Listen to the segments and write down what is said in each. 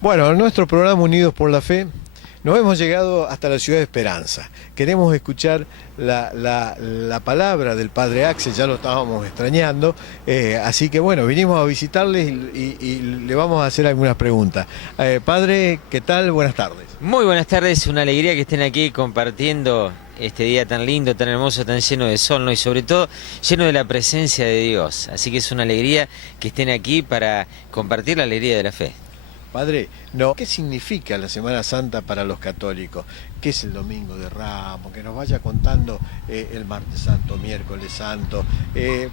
Bueno, en nuestro programa Unidos por la Fe nos hemos llegado hasta la ciudad de Esperanza. Queremos escuchar la palabra del Padre Axel, ya lo estábamos extrañando, así que bueno, vinimos a visitarles y le vamos a hacer algunas preguntas. Padre, ¿qué tal? Buenas tardes. Muy buenas tardes, una alegría que estén aquí compartiendo este día tan lindo, tan hermoso, tan lleno de sol, ¿no? Y sobre todo lleno de la presencia de Dios. Así que es una alegría que estén aquí para compartir la alegría de la fe. Padre, no, ¿qué significa la Semana Santa para los católicos? ¿Qué es el Domingo de Ramos? Que nos vaya contando el Martes Santo, Miércoles Santo,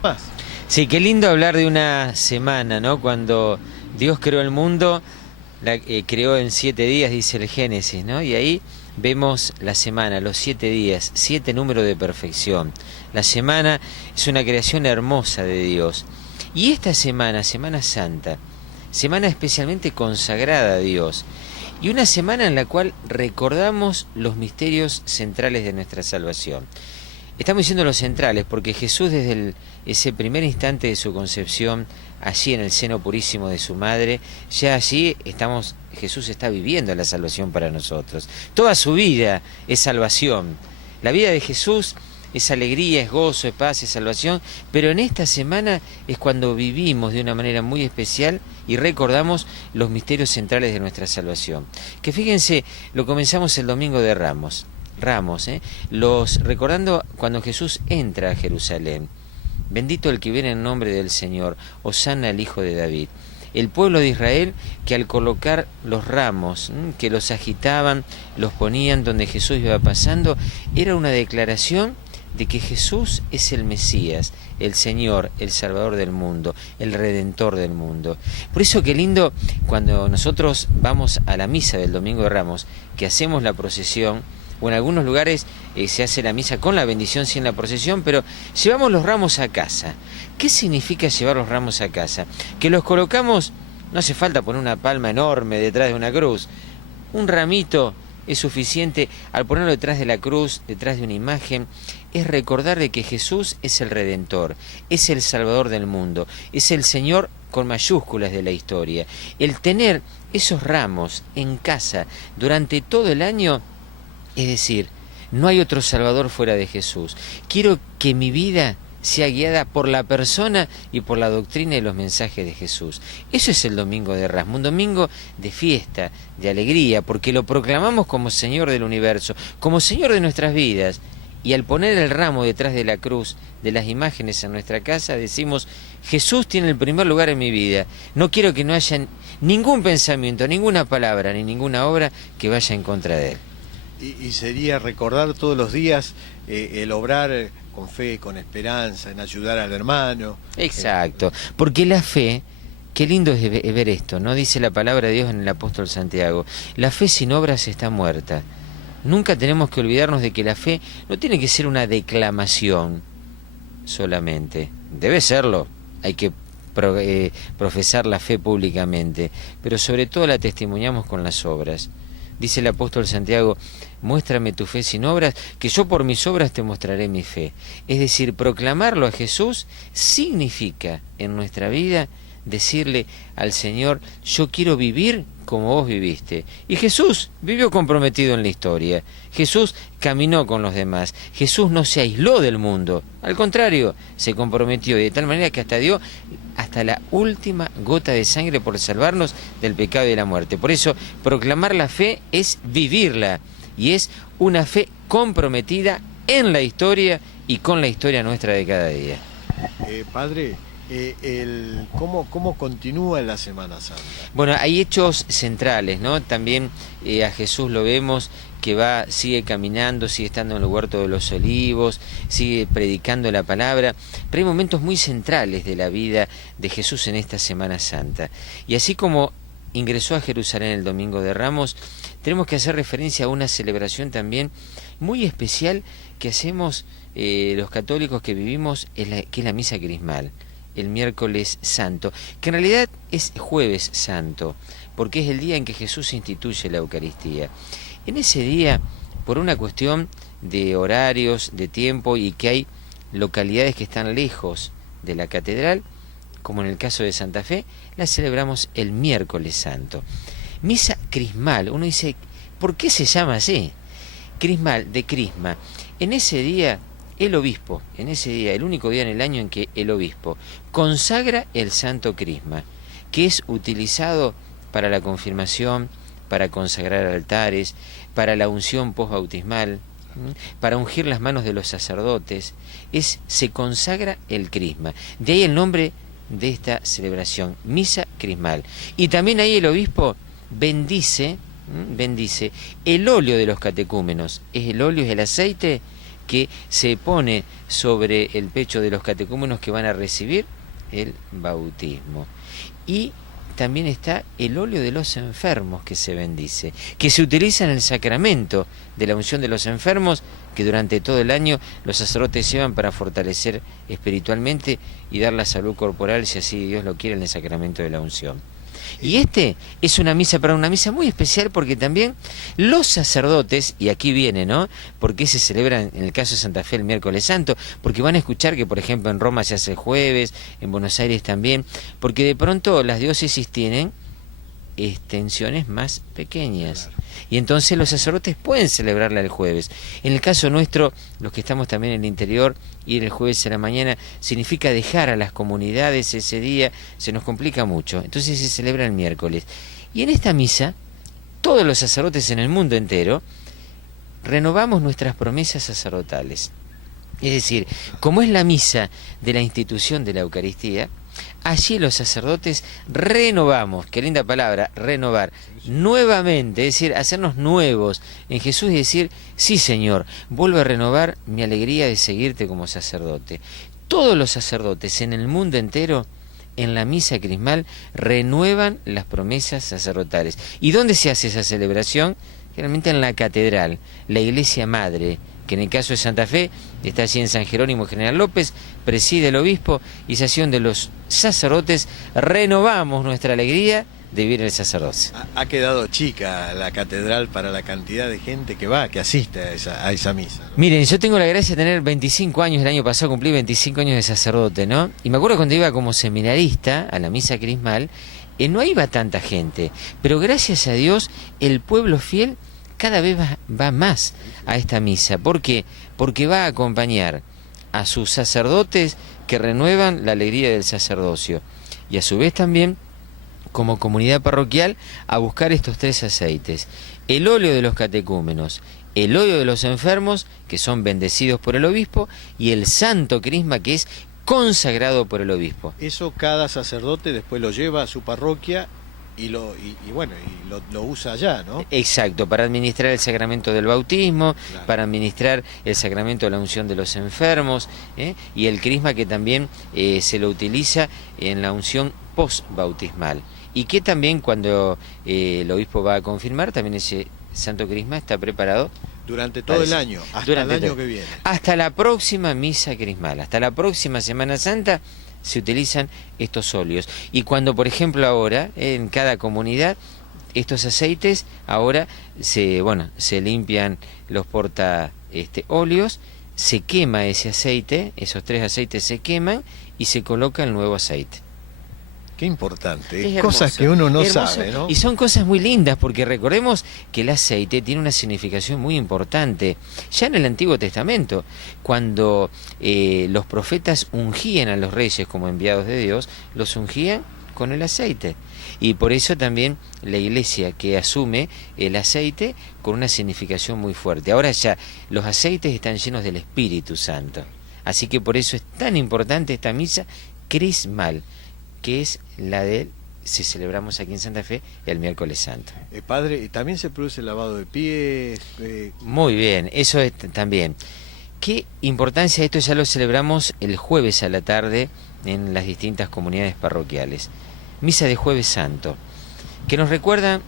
más. Sí, qué lindo hablar de una semana, ¿no? Cuando Dios creó el mundo, creó en 7 días, dice el Génesis, ¿no? Y ahí vemos la semana, los 7 días, 7 números de perfección. La semana es una creación hermosa de Dios. Y esta semana, Semana Santa, semana especialmente consagrada a Dios, y una semana en la cual recordamos los misterios centrales de nuestra salvación. Estamos diciendo los centrales porque Jesús desde ese primer instante de su concepción, allí en el seno purísimo de su madre, ya allí Jesús está viviendo la salvación para nosotros. Toda su vida es salvación. La vida de Jesús es alegría, es gozo, es paz, es salvación, pero en esta semana es cuando vivimos de una manera muy especial y recordamos los misterios centrales de nuestra salvación. Que fíjense, lo comenzamos el Domingo de Ramos, recordando cuando Jesús entra a Jerusalén. Bendito el que viene en nombre del Señor, hosana al Hijo de David. El pueblo de Israel que al colocar los ramos, que los agitaban, los ponían donde Jesús iba pasando, era una declaración de que Jesús es el Mesías, el Señor, el Salvador del mundo, el Redentor del mundo. Por eso qué lindo cuando nosotros vamos a la misa del Domingo de Ramos, que hacemos la procesión, o en algunos lugares se hace la misa con la bendición sin la procesión, pero llevamos los ramos a casa. ¿Qué significa llevar los ramos a casa? Que los colocamos, no hace falta poner una palma enorme detrás de una cruz, un ramito es suficiente. Al ponerlo detrás de la cruz, detrás de una imagen, es recordar de que Jesús es el Redentor, es el Salvador del mundo, es el Señor con mayúsculas de la historia. El tener esos ramos en casa durante todo el año, es decir, no hay otro Salvador fuera de Jesús. Quiero que mi vida sea guiada por la persona y por la doctrina y los mensajes de Jesús. Eso es el Domingo de Ramos, un domingo de fiesta, de alegría, porque lo proclamamos como Señor del universo, como Señor de nuestras vidas. Y al poner el ramo detrás de la cruz, de las imágenes en nuestra casa, decimos, Jesús tiene el primer lugar en mi vida. No quiero que no haya ningún pensamiento, ninguna palabra, ni ninguna obra que vaya en contra de él. Y sería recordar todos los días el obrar con fe, con esperanza, en ayudar al hermano. Exacto, porque la fe, qué lindo es ver esto, ¿no? Dice la palabra de Dios en el apóstol Santiago, la fe sin obras está muerta. Nunca tenemos que olvidarnos de que la fe no tiene que ser una declamación solamente, debe serlo, hay que profesar la fe públicamente, pero sobre todo la testimoniamos con las obras. Dice el apóstol Santiago, muéstrame tu fe sin obras, que yo por mis obras te mostraré mi fe. Es decir, proclamarlo a Jesús significa en nuestra vida decirle al Señor, yo quiero vivir como vos viviste. Y Jesús vivió comprometido en la historia. Jesús caminó con los demás. Jesús no se aisló del mundo. Al contrario, se comprometió y de tal manera que hasta dio hasta la última gota de sangre por salvarnos del pecado y de la muerte. Por eso, proclamar la fe es vivirla. Y es una fe comprometida en la historia y con la historia nuestra de cada día. Padre, ¿cómo continúa la Semana Santa? Bueno, hay hechos centrales, ¿no? También a Jesús lo vemos que sigue caminando, sigue estando en el huerto de los olivos, sigue predicando la palabra, pero hay momentos muy centrales de la vida de Jesús en esta Semana Santa. Y así como ingresó a Jerusalén el Domingo de Ramos, tenemos que hacer referencia a una celebración también muy especial que hacemos los católicos que vivimos, que es la Misa Crismal, el Miércoles Santo, que en realidad es Jueves Santo, porque es el día en que Jesús instituye la Eucaristía. En ese día, por una cuestión de horarios, de tiempo, y que hay localidades que están lejos de la catedral, como en el caso de Santa Fe, la celebramos el Miércoles Santo. Misa crismal. Uno dice, ¿por qué se llama así? Crismal, de crisma. En ese día, el obispo, en ese día, el único día en el año en que el obispo consagra el santo crisma, que es utilizado para la confirmación, para consagrar altares, para la unción posbautismal, para ungir las manos de los sacerdotes, se consagra el crisma. De ahí el nombre de esta celebración, misa crismal. Y también ahí el obispo bendice el óleo de los catecúmenos. El óleo es el aceite que se pone sobre el pecho de los catecúmenos que van a recibir el bautismo. Y también está el óleo de los enfermos que se bendice, que se utiliza en el sacramento de la unción de los enfermos, que durante todo el año los sacerdotes llevan para fortalecer espiritualmente y dar la salud corporal, si así Dios lo quiere, en el sacramento de la unción. Y es una misa, pero una misa muy especial, porque también los sacerdotes, y aquí viene, ¿no? Porque se celebra en el caso de Santa Fe el miércoles santo, porque van a escuchar que, por ejemplo, en Roma se hace el jueves, en Buenos Aires también, porque de pronto las diócesis tienen extensiones más pequeñas. Claro. Y entonces los sacerdotes pueden celebrarla el jueves. En el caso nuestro, los que estamos también en el interior, ir el jueves a la mañana significa dejar a las comunidades ese día, se nos complica mucho. Entonces se celebra el miércoles. Y en esta misa, todos los sacerdotes en el mundo entero renovamos nuestras promesas sacerdotales. Es decir, como es la misa de la institución de la Eucaristía, allí los sacerdotes renovamos, qué linda palabra, renovar, nuevamente, es decir, hacernos nuevos en Jesús y decir, sí Señor, vuelvo a renovar mi alegría de seguirte como sacerdote. Todos los sacerdotes en el mundo entero, en la misa crismal, renuevan las promesas sacerdotales. ¿Y dónde se hace esa celebración? Generalmente en la catedral, la iglesia madre, que en el caso de Santa Fe está allí en San Jerónimo General López, preside el obispo, y sesión de los sacerdotes, renovamos nuestra alegría de vivir el sacerdocio. Ha quedado chica la catedral para la cantidad de gente que va, que asiste a esa misa, ¿no? Miren, yo tengo la gracia de tener 25 años, el año pasado cumplí 25 años de sacerdote, ¿no? Y me acuerdo cuando iba como seminarista a la misa crismal, no iba tanta gente, pero gracias a Dios el pueblo fiel cada vez va más a esta misa. ¿Por qué? Porque va a acompañar a sus sacerdotes que renuevan la alegría del sacerdocio, y a su vez también, como comunidad parroquial, a buscar estos tres aceites: el óleo de los catecúmenos, el óleo de los enfermos, que son bendecidos por el obispo, y el santo crisma, que es consagrado por el obispo. Eso cada sacerdote después lo lleva a su parroquia y lo usa allá, ¿no? Exacto, para administrar el sacramento del bautismo, claro, para administrar el sacramento de la unción de los enfermos, y el crisma, que también se lo utiliza en la unción postbautismal, y que también cuando el obispo va a confirmar, también ese santo crisma está preparado durante todo el año, hasta el año que viene. Hasta la próxima misa crismal, hasta la próxima Semana Santa, se utilizan estos óleos. Y cuando, por ejemplo, ahora, en cada comunidad, estos aceites, ahora se limpian los óleos, se quema ese aceite, esos tres aceites se queman y se coloca el nuevo aceite. Qué importante, cosas que uno no sabe, ¿no? Y son cosas muy lindas, porque recordemos que el aceite tiene una significación muy importante. Ya en el Antiguo Testamento, cuando los profetas ungían a los reyes como enviados de Dios, los ungían con el aceite. Y por eso también la Iglesia, que asume el aceite con una significación muy fuerte. Ahora ya los aceites están llenos del Espíritu Santo. Así que por eso es tan importante esta misa crismal, que es la si celebramos aquí en Santa Fe el miércoles santo. Padre, ¿también se produce el lavado de pies? Muy bien, eso es también. ¿Qué importancia? Esto ya lo celebramos el jueves a la tarde en las distintas comunidades parroquiales. Misa de Jueves Santo, que nos recuerda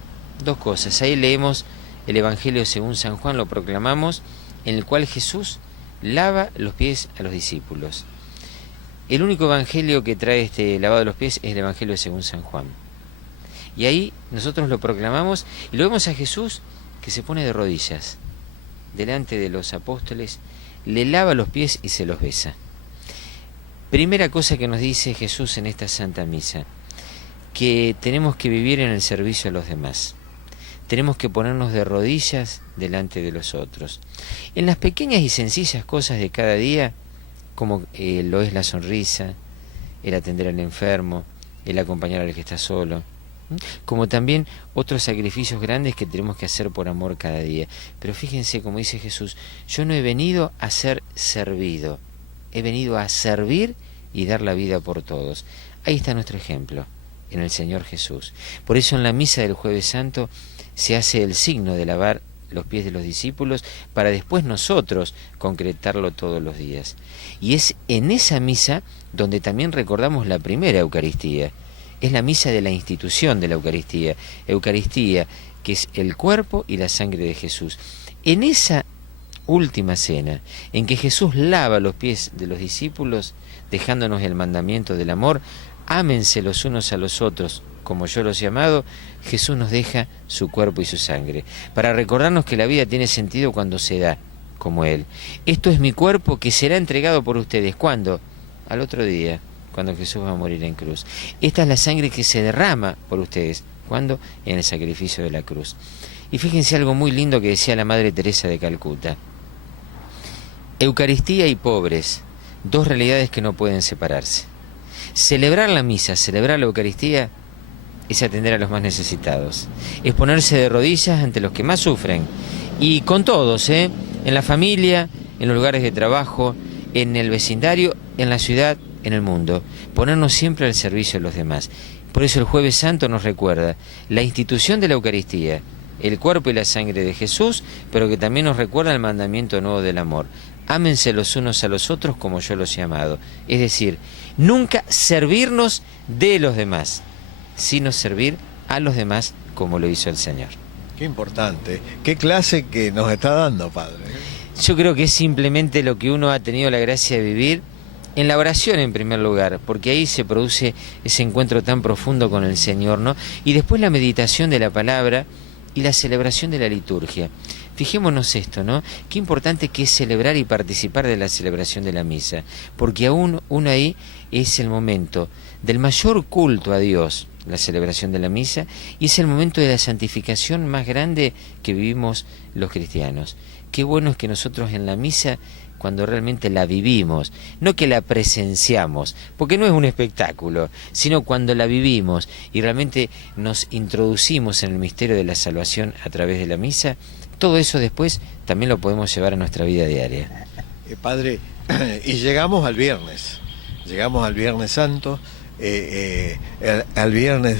dos cosas. Ahí leemos el Evangelio según San Juan, lo proclamamos, en el cual Jesús lava los pies a los discípulos. El único evangelio que trae este lavado de los pies es el Evangelio según San Juan. Y ahí nosotros lo proclamamos y lo vemos a Jesús que se pone de rodillas delante de los apóstoles, le lava los pies y se los besa. Primera cosa que nos dice Jesús en esta Santa Misa, que tenemos que vivir en el servicio a los demás. tenemos que ponernos de rodillas delante de los otros. En las pequeñas y sencillas cosas de cada día, como lo es la sonrisa, el atender al enfermo, el acompañar al que está solo, como también otros sacrificios grandes que tenemos que hacer por amor cada día. Pero fíjense, como dice Jesús, yo no he venido a ser servido, he venido a servir y dar la vida por todos. Ahí está nuestro ejemplo, en el Señor Jesús. Por eso en la misa del Jueves Santo se hace el signo de lavar los pies de los discípulos para después nosotros concretarlo todos los días. Y es en esa misa donde también recordamos la primera Eucaristía. Es la misa de la institución de la Eucaristía. Eucaristía, que es el cuerpo y la sangre de Jesús. En esa última cena, en que Jesús lava los pies de los discípulos, dejándonos el mandamiento del amor, ámense los unos a los otros, como yo los he amado, Jesús nos deja su cuerpo y su sangre, para recordarnos que la vida tiene sentido cuando se da, como Él. Esto es mi cuerpo que será entregado por ustedes. ¿Cuándo? Al otro día, cuando Jesús va a morir en cruz. Esta es la sangre que se derrama por ustedes. ¿Cuándo? En el sacrificio de la cruz. Y fíjense algo muy lindo que decía la Madre Teresa de Calcuta. Eucaristía y pobres, dos realidades que no pueden separarse. Celebrar la misa, celebrar la Eucaristía, es atender a los más necesitados. Es ponerse de rodillas ante los que más sufren. Y con todos, en la familia, en los lugares de trabajo, en el vecindario, en la ciudad, en el mundo. Ponernos siempre al servicio de los demás. Por eso el Jueves Santo nos recuerda la institución de la Eucaristía, el cuerpo y la sangre de Jesús, pero que también nos recuerda el mandamiento nuevo del amor. Ámense los unos a los otros como yo los he amado. Es decir, nunca servirnos de los demás, sino servir a los demás como lo hizo el Señor. Qué importante, qué clase que nos está dando, Padre. Yo creo que es simplemente lo que uno ha tenido la gracia de vivir en la oración en primer lugar, porque ahí se produce ese encuentro tan profundo con el Señor, ¿no? Y después la meditación de la palabra y la celebración de la liturgia. Fijémonos esto, ¿no? Qué importante que es celebrar y participar de la celebración de la misa, porque aún uno ahí es el momento del mayor culto a Dios, la celebración de la misa, y es el momento de la santificación más grande que vivimos los cristianos. Qué bueno es que nosotros en la misa, cuando realmente la vivimos, no que la presenciamos, porque no es un espectáculo, sino cuando la vivimos y realmente nos introducimos en el misterio de la salvación a través de la misa, todo eso después también lo podemos llevar a nuestra vida diaria. Padre, y llegamos al Viernes Santo, al viernes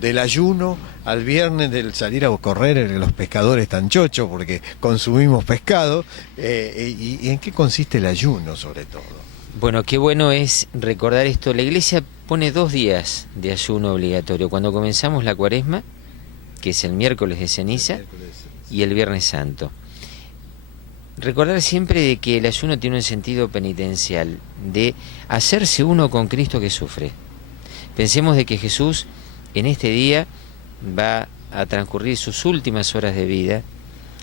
del ayuno, al viernes del salir a correr, los pescadores tan chochos porque consumimos pescado, y ¿en qué consiste el ayuno sobre todo? Bueno, qué bueno es recordar esto. La Iglesia pone 2 días de ayuno obligatorio, cuando comenzamos la Cuaresma, que es el miércoles de ceniza, y el Viernes Santo. Recordar siempre de que el ayuno tiene un sentido penitencial, de hacerse uno con Cristo que sufre. Pensemos de que Jesús en este día va a transcurrir sus últimas horas de vida.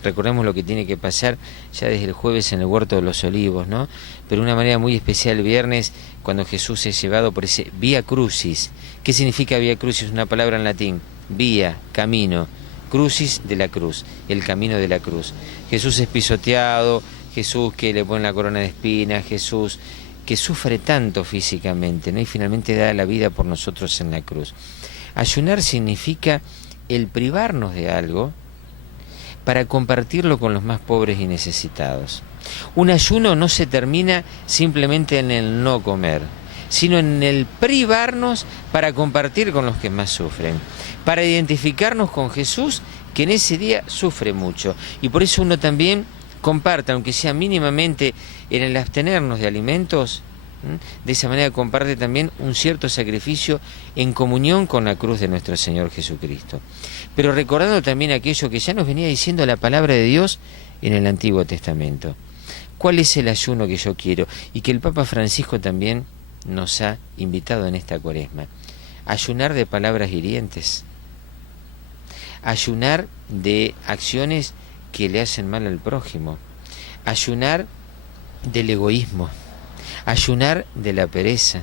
Recordemos lo que tiene que pasar ya desde el jueves en el Huerto de los Olivos, ¿no? Pero de una manera muy especial el viernes, cuando Jesús es llevado por ese Vía Crucis. ¿Qué significa Vía Crucis? Una palabra en latín. Vía, camino. Crucis, de la cruz, el camino de la cruz. Jesús es pisoteado, Jesús que le pone la corona de espinas, Jesús que sufre tanto físicamente, ¿no? Y finalmente da la vida por nosotros en la cruz. Ayunar significa el privarnos de algo para compartirlo con los más pobres y necesitados. Un ayuno no se termina simplemente en el no comer, sino en el privarnos para compartir con los que más sufren, para identificarnos con Jesús, que en ese día sufre mucho. Y por eso uno también comparte, aunque sea mínimamente en el abstenernos de alimentos, de esa manera comparte también un cierto sacrificio en comunión con la cruz de nuestro Señor Jesucristo. Pero recordando también aquello que ya nos venía diciendo la palabra de Dios en el Antiguo Testamento. ¿Cuál es el ayuno que yo quiero? Y que el Papa Francisco también nos ha invitado en esta Cuaresma. Ayunar de palabras hirientes. Ayunar de acciones que le hacen mal al prójimo. Ayunar del egoísmo. Ayunar de la pereza.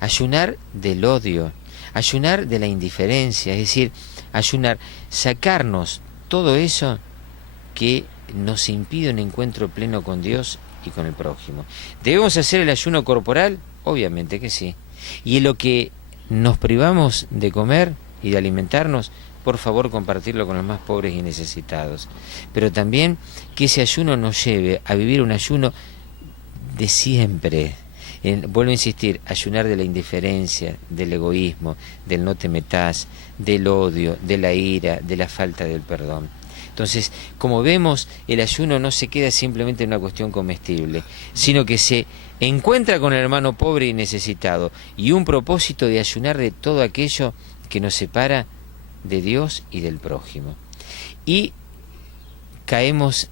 Ayunar del odio. Ayunar de la indiferencia. Es decir, ayunar, sacarnos todo eso que nos impide un encuentro pleno con Dios y con el prójimo. ¿Debemos hacer el ayuno corporal? Obviamente que sí. Y en lo que nos privamos de comer y de alimentarnos, por favor compartirlo con los más pobres y necesitados. Pero también que ese ayuno nos lleve a vivir un ayuno de siempre. Vuelvo a insistir, ayunar de la indiferencia, del egoísmo, del no te metás, del odio, de la ira, de la falta del perdón. Entonces, como vemos, el ayuno no se queda simplemente en una cuestión comestible, sino que se encuentra con el hermano pobre y necesitado, y un propósito de ayunar de todo aquello que nos separa de Dios y del prójimo. Y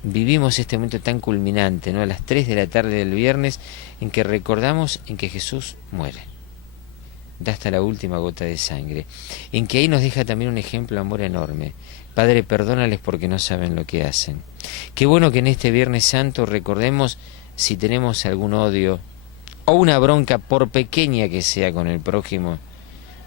vivimos este momento tan culminante, ¿no? A las 3 de la tarde del viernes, en que recordamos en que Jesús muere, da hasta la última gota de sangre, en que ahí nos deja también un ejemplo de amor enorme. Padre, perdónales porque no saben lo que hacen. Qué bueno que en este Viernes Santo recordemos, si tenemos algún odio o una bronca, por pequeña que sea, con el prójimo,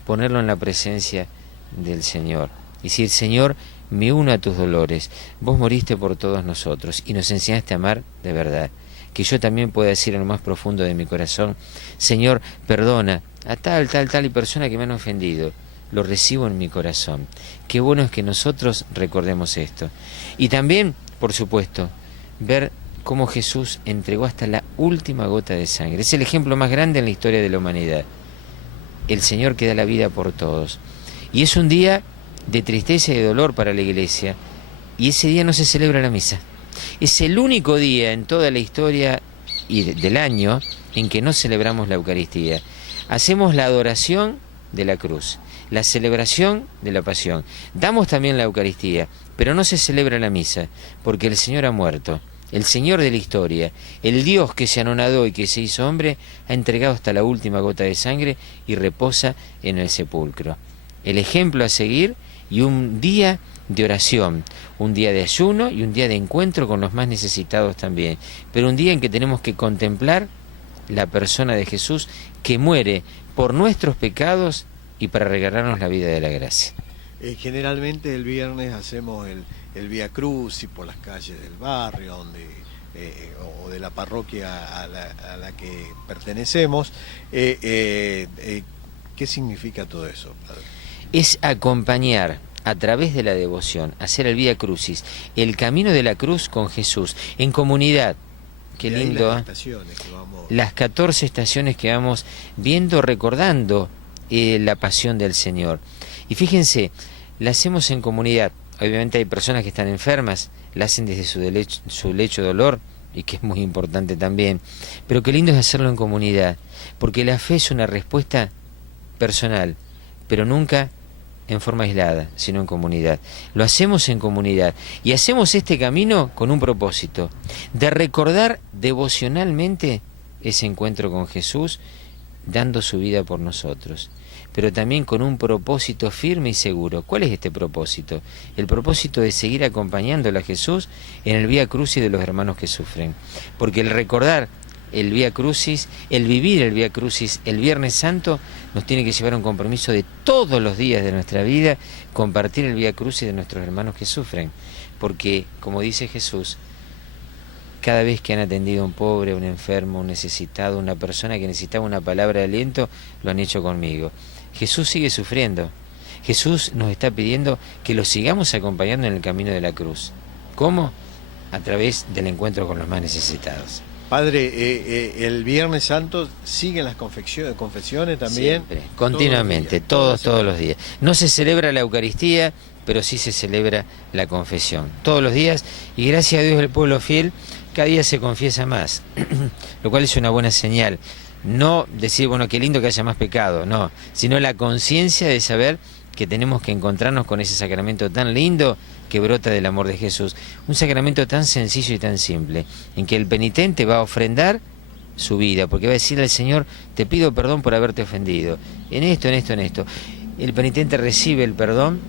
ponerlo en la presencia del Señor. Y decir: Señor, me uno a tus dolores, vos moriste por todos nosotros y nos enseñaste a amar de verdad. Que yo también pueda decir en lo más profundo de mi corazón: Señor, perdona a tal y persona que me han ofendido, lo recibo en mi corazón. Qué bueno es que nosotros recordemos esto. Y también, por supuesto, ver cómo Jesús entregó hasta la última gota de sangre. Es el ejemplo más grande en la historia de la humanidad. El Señor que da la vida por todos. Y es un día de tristeza y de dolor para la Iglesia, y ese día no se celebra la misa. Es el único día en toda la historia y del año en que no celebramos la Eucaristía. Hacemos la adoración de la cruz, la celebración de la pasión. Damos también la Eucaristía, pero no se celebra la misa, porque el Señor ha muerto. El Señor de la historia, el Dios que se anonadó y que se hizo hombre, ha entregado hasta la última gota de sangre y reposa en el sepulcro. El ejemplo a seguir, y un día de oración, un día de ayuno y un día de encuentro con los más necesitados también, pero un día en que tenemos que contemplar la persona de Jesús, que muere por nuestros pecados y para regalarnos la vida de la gracia. Generalmente el viernes hacemos el Vía Crucis por las calles del barrio o de la parroquia a la que pertenecemos. ¿Qué significa todo eso, padre? Es acompañar a través de la devoción, hacer el Vía Crucis, el camino de la cruz con Jesús, en comunidad. Qué lindo, las 14 estaciones que vamos viendo, recordando la pasión del Señor. Y fíjense, la hacemos en comunidad. Obviamente hay personas que están enfermas, la hacen desde su lecho de dolor, y que es muy importante también. Pero qué lindo es hacerlo en comunidad, porque la fe es una respuesta personal, pero nunca en forma aislada, sino en comunidad. Lo hacemos en comunidad y hacemos este camino con un propósito, de recordar devocionalmente ese encuentro con Jesús, dando su vida por nosotros, pero también con un propósito firme y seguro. ¿Cuál es este propósito? El propósito de seguir acompañándole a Jesús en el Vía Crucis de los hermanos que sufren, porque el recordar el Vía Crucis, el vivir el Vía Crucis el Viernes Santo, nos tiene que llevar a un compromiso de todos los días de nuestra vida, compartir el Vía Crucis de nuestros hermanos que sufren, porque, como dice Jesús, cada vez que han atendido a un pobre, a un enfermo, a un necesitado, a una persona que necesitaba una palabra de aliento, lo han hecho conmigo. Jesús sigue sufriendo. Jesús nos está pidiendo que lo sigamos acompañando en el camino de la cruz. ¿Cómo? A través del encuentro con los más necesitados. Padre, el Viernes Santo siguen las confesiones también. Siempre, continuamente, todos los días. No se celebra la Eucaristía, pero sí se celebra la confesión. Todos los días, y gracias a Dios el pueblo fiel cada día se confiesa más, lo cual es una buena señal. No decir, bueno, qué lindo que haya más pecado, no, sino la conciencia de saber que tenemos que encontrarnos con ese sacramento tan lindo que brota del amor de Jesús. Un sacramento tan sencillo y tan simple, en que el penitente va a ofrendar su vida, porque va a decirle al Señor: te pido perdón por haberte ofendido, en esto. El penitente recibe el perdón,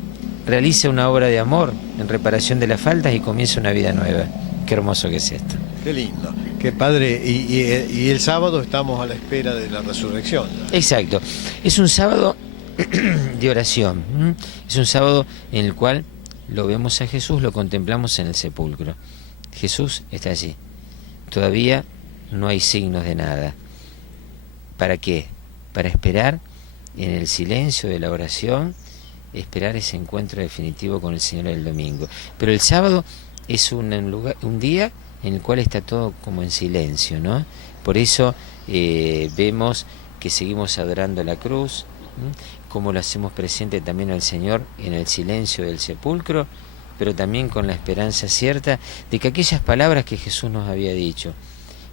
realiza una obra de amor en reparación de las faltas y comienza una vida nueva. Qué hermoso que es esto. Qué lindo. Qué padre. Y el sábado estamos a la espera de la resurrección, ¿no? Exacto. Es un sábado de oración. Es un sábado en el cual lo vemos a Jesús, lo contemplamos en el sepulcro. Jesús está allí. Todavía no hay signos de nada. ¿Para qué? Para esperar en el silencio de la oración, esperar ese encuentro definitivo con el Señor el domingo. Pero el sábado es un día en el cual está todo como en silencio, ¿no? Por eso vemos que seguimos adorando la cruz, como lo hacemos presente también al Señor en el silencio del sepulcro, pero también con la esperanza cierta de que aquellas palabras que Jesús nos había dicho,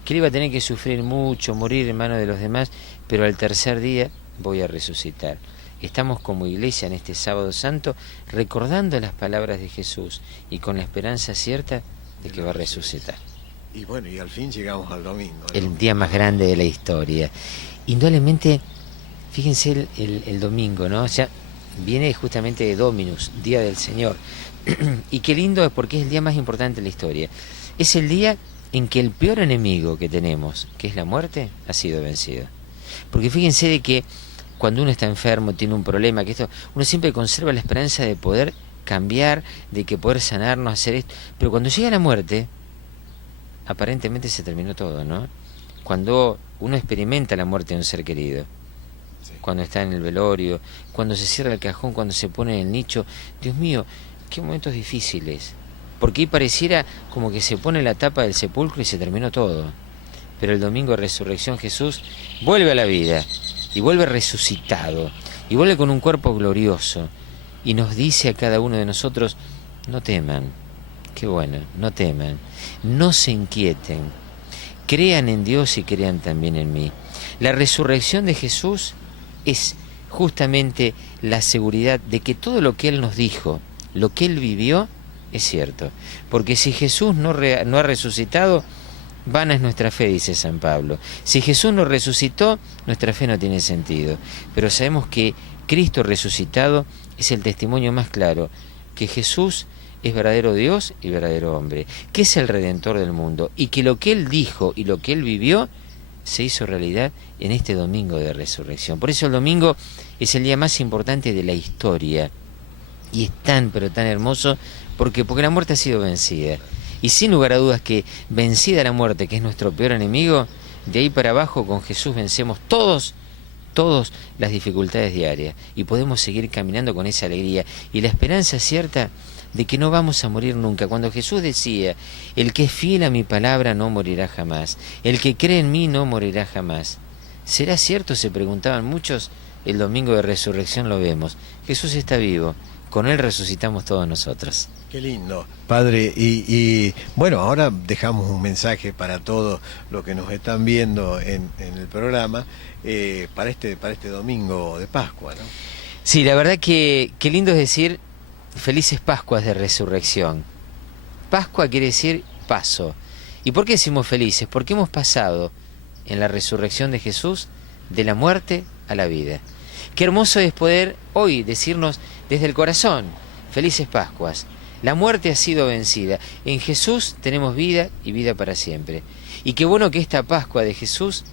que él iba a tener que sufrir mucho, morir en manos de los demás, pero al tercer día voy a resucitar. Estamos como iglesia en este sábado santo recordando las palabras de Jesús y con la esperanza cierta de que va a resucitar. Y bueno, y al fin llegamos al domingo, ¿no? El día más grande de la historia. Indudablemente, fíjense el domingo, ¿no? O sea, viene justamente de Dominus, Día del Señor. Y qué lindo es porque es el día más importante de la historia. Es el día en que el peor enemigo que tenemos, que es la muerte, ha sido vencido. Porque fíjense de que cuando uno está enfermo, tiene un problema, que esto, uno siempre conserva la esperanza de poder cambiar, de que poder sanarnos, hacer esto. Pero cuando llega la muerte, aparentemente se terminó todo, ¿no? Cuando uno experimenta la muerte de un ser querido, sí, cuando está en el velorio, cuando se cierra el cajón, cuando se pone en el nicho, Dios mío, qué momentos difíciles. Porque ahí pareciera como que se pone la tapa del sepulcro y se terminó todo. Pero el domingo de resurrección Jesús vuelve a la vida y vuelve resucitado y vuelve con un cuerpo glorioso y nos dice a cada uno de nosotros: no teman, qué bueno, no teman, no se inquieten, crean en Dios y crean también en mí. La resurrección de Jesús es justamente la seguridad de que todo lo que Él nos dijo, lo que Él vivió, es cierto. Porque si Jesús no ha resucitado, vana es nuestra fe, dice San Pablo. Si Jesús no resucitó, nuestra fe no tiene sentido. Pero sabemos que Cristo resucitado es el testimonio más claro, que Jesús es verdadero Dios y verdadero hombre, que es el Redentor del mundo, y que lo que Él dijo y lo que Él vivió se hizo realidad en este domingo de resurrección. Por eso el domingo es el día más importante de la historia, y es tan, pero tan hermoso, porque la muerte ha sido vencida. Y sin lugar a dudas que vencida la muerte, que es nuestro peor enemigo, de ahí para abajo con Jesús vencemos todas las dificultades diarias y podemos seguir caminando con esa alegría y la esperanza cierta de que no vamos a morir nunca. Cuando Jesús decía: el que es fiel a mi palabra no morirá jamás, el que cree en mí no morirá jamás. ¿Será cierto?, se preguntaban muchos. El domingo de resurrección lo vemos. Jesús está vivo, con Él resucitamos todos nosotros. Qué lindo, Padre. Y bueno, ahora dejamos un mensaje para todos los que nos están viendo en el programa para este domingo de Pascua, ¿no? Sí, la verdad que qué lindo es decir felices Pascuas de resurrección. Pascua quiere decir paso. ¿Y por qué decimos felices? Porque hemos pasado en la resurrección de Jesús de la muerte a la vida. Qué hermoso es poder hoy decirnos desde el corazón: felices Pascuas. La muerte ha sido vencida. En Jesús tenemos vida y vida para siempre. Y qué bueno que esta Pascua de Jesús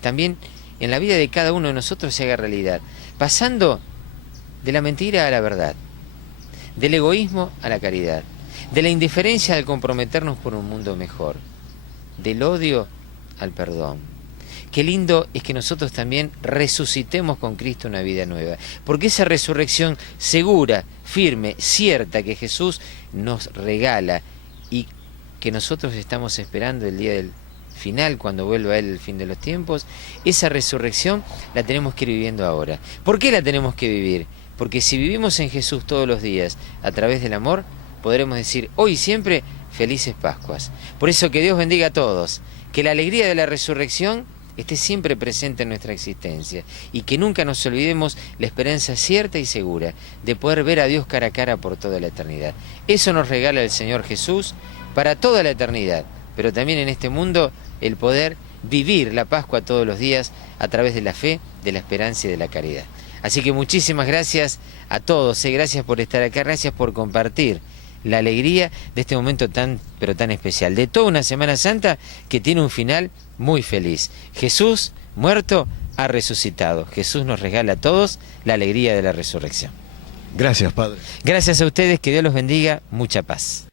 también en la vida de cada uno de nosotros se haga realidad, pasando de la mentira a la verdad, del egoísmo a la caridad, de la indiferencia al comprometernos por un mundo mejor, del odio al perdón. Qué lindo es que nosotros también resucitemos con Cristo una vida nueva, porque esa resurrección segura, firme, cierta que Jesús nos regala y que nosotros estamos esperando el día del final, cuando vuelva a Él el fin de los tiempos, esa resurrección la tenemos que ir viviendo ahora. ¿Por qué la tenemos que vivir? Porque si vivimos en Jesús todos los días a través del amor, podremos decir hoy y siempre felices Pascuas. Por eso que Dios bendiga a todos, que la alegría de la resurrección esté siempre presente en nuestra existencia y que nunca nos olvidemos la esperanza cierta y segura de poder ver a Dios cara a cara por toda la eternidad. Eso nos regala el Señor Jesús para toda la eternidad, pero también en este mundo el poder vivir la Pascua todos los días a través de la fe, de la esperanza y de la caridad. Así que muchísimas gracias a todos, gracias por estar acá, gracias por compartir la alegría de este momento tan, pero tan especial, de toda una Semana Santa que tiene un final muy feliz. Jesús, muerto, ha resucitado. Jesús nos regala a todos la alegría de la resurrección. Gracias, Padre. Gracias a ustedes, que Dios los bendiga, mucha paz.